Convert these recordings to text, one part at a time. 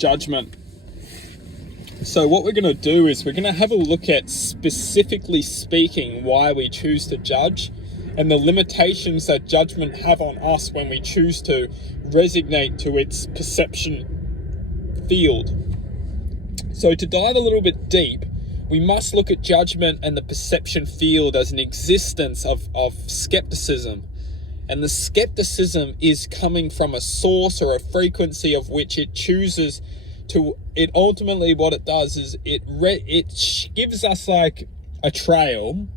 judgment. So what we're going to do is we're going to have a look at, specifically speaking, why we choose to judge and the limitations that judgment have on us when we choose to resignate to its perception field. So to dive a little bit deep, we must look at judgment and the perception field as an existence of skepticism. And the skepticism is coming from a source or a frequency of which it chooses to, it ultimately what it does is it gives us like a trail.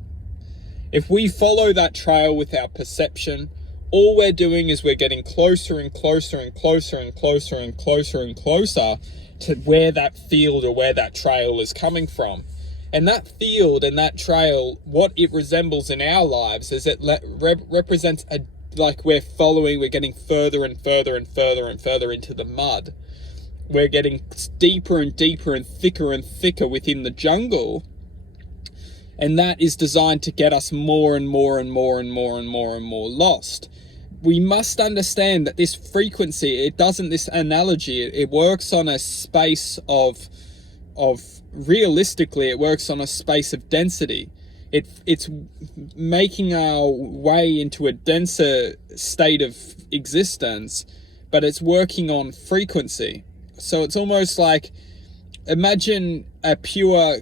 If we follow that trail with our perception, all we're doing is we're getting closer and closer and closer and closer and closer and closer to where that field or where that trail is coming from. And that field and that trail, what it resembles in our lives is it represents like we're getting further and further and further and further into the mud. We're getting deeper and deeper and thicker within the jungle. And that is designed to get us more and more and more and more and more and more lost. We must understand that this frequency, this analogy, it works on a space of realistically, it works on a space of density. It's making our way into a denser state of existence, but it's working on frequency. So it's almost like, imagine a pure,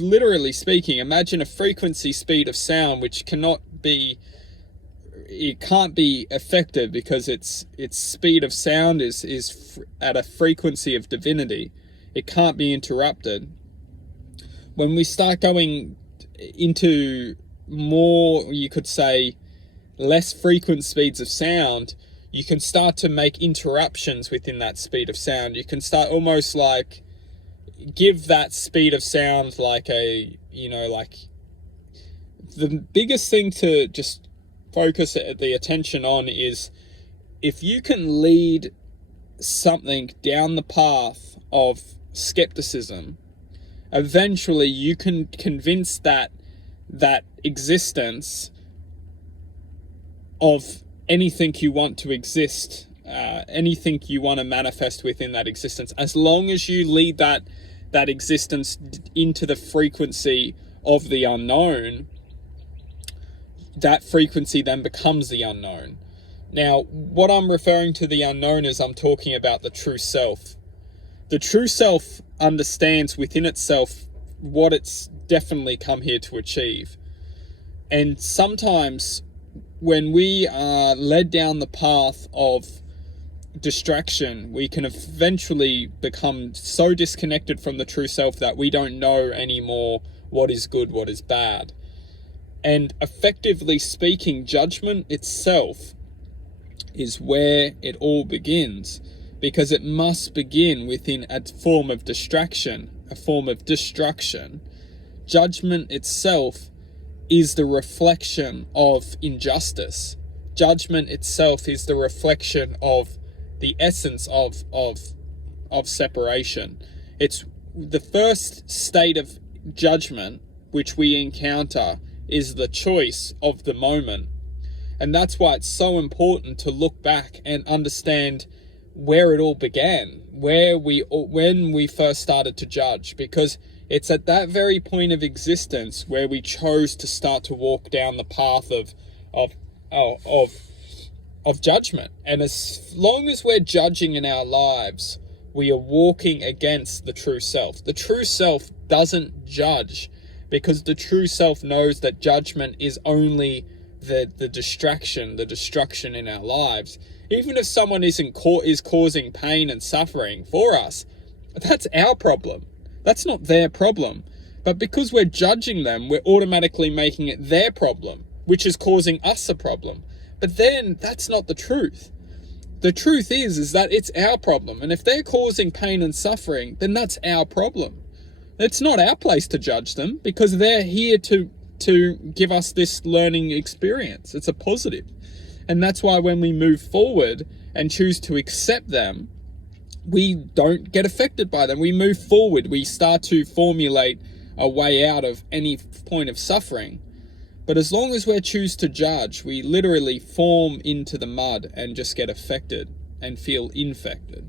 literally speaking, imagine a frequency speed of sound which can't be affected because its speed of sound is at a frequency of divinity. It can't be interrupted. When we start going into more, you could say, less frequent speeds of sound, you can start to make interruptions within that speed of sound. You can start almost like give that speed of sound like the biggest thing to just focus the attention on is if you can lead something down the path of skepticism, eventually you can convince that existence of anything you want to exist, anything you want to manifest within that existence, as long as you lead that existence into the frequency of the unknown, that frequency then becomes the unknown. Now, what I'm referring to the unknown is I'm talking about the true self. The true self understands within itself what it's definitely come here to achieve. And sometimes when we are led down the path of distraction, we can eventually become so disconnected from the true self that we don't know anymore what is good, what is bad. And effectively speaking, judgment itself is where it all begins, because it must begin within a form of distraction, a form of destruction. Judgment itself is the reflection of injustice. Judgment itself is the reflection of the essence of separation. It's the first state of judgment which we encounter is the choice of the moment. And that's why it's so important to look back and understand where it all began, when we first started to judge, because it's at that very point of existence where we chose to start to walk down the path of judgment. And as long as we're judging in our lives, we are walking against the true self. The true self doesn't judge, because the true self knows that judgment is only the destruction in our lives. Even if someone is causing pain and suffering for us, that's our problem. That's not their problem. But because we're judging them, we're automatically making it their problem, which is causing us a problem. But then that's not the truth. The truth is that it's our problem. And if they're causing pain and suffering, then that's our problem. It's not our place to judge them, because they're here to give us this learning experience. It's a positive. And that's why when we move forward and choose to accept them, we don't get affected by them. We move forward. We start to formulate a way out of any point of suffering. But as long as we choose to judge, we literally form into the mud and just get affected. and feel infected.